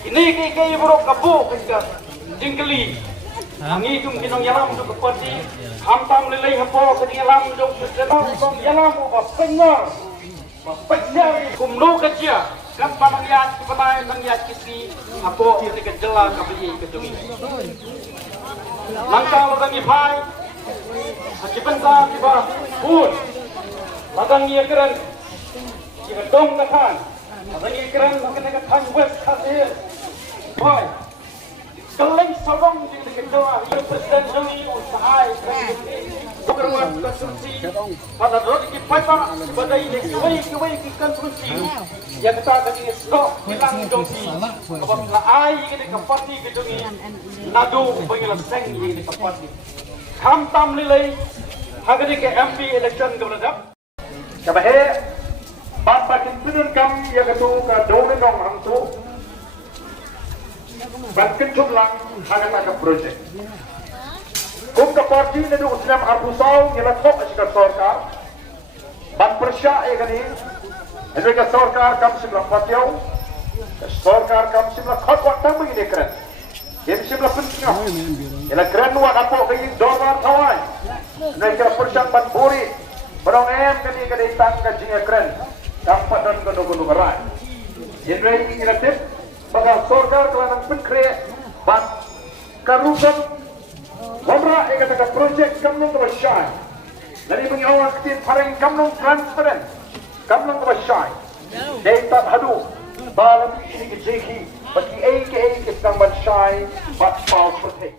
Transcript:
Ini kaya buruk kabuk ke jingkeli. Angi kum kinong yalam do kapati. Hamtam lelai hapo ke yalam do kenong tong yalam ba pengar. Ba pengar kumno kacia. Kan panang ya kipanai nang ya kisi hapo ke kejela kabeli ke jungi. Langkah ladang ipai. Akipensa tiba pun. Ladang ia keren. Jika dong nakan. Ladang ia keren makan dekat hang west kasih. Boy. Keleng sabang di kejela ia presiden jungi usahai. Bukan konsumsi. Pada roti kipai pak badai ini kuai ikan konsumsi. Yang kita tadi stok hilang jungi. Apabila ai ini kapati jungi. Nadu pengilang seng ini kapati. Hamtam lilai hagadi ke MP election keberadab. Kabahe bapak kintunan kam ya ketu ka dome dong hamtu. Bakin jumlang hagat agak projek. Kum ka parti ne do uslam arbusau ngela tok asikar sarkar. Ban persya e gani. Ene ka sarkar kam simla patiau. Sarkar kam simla khatwa tam begini keren. Yang simla pentingnya. Ela keren wa kapok kay dorbar thawai. Mereka persang ban buri. Barang kani kani tang ka jinga keren. Dapat dan kono karai. Yang ini relatif baga sarkar kelanang penkre ban karusan wamra kata projek kamnong ka syai. Dari mengawal ketin pareng kamnong transparent. Kamnong ka syai. Data hadu balang ini ke jeki bagi ke sedang ban syai bat pau protek.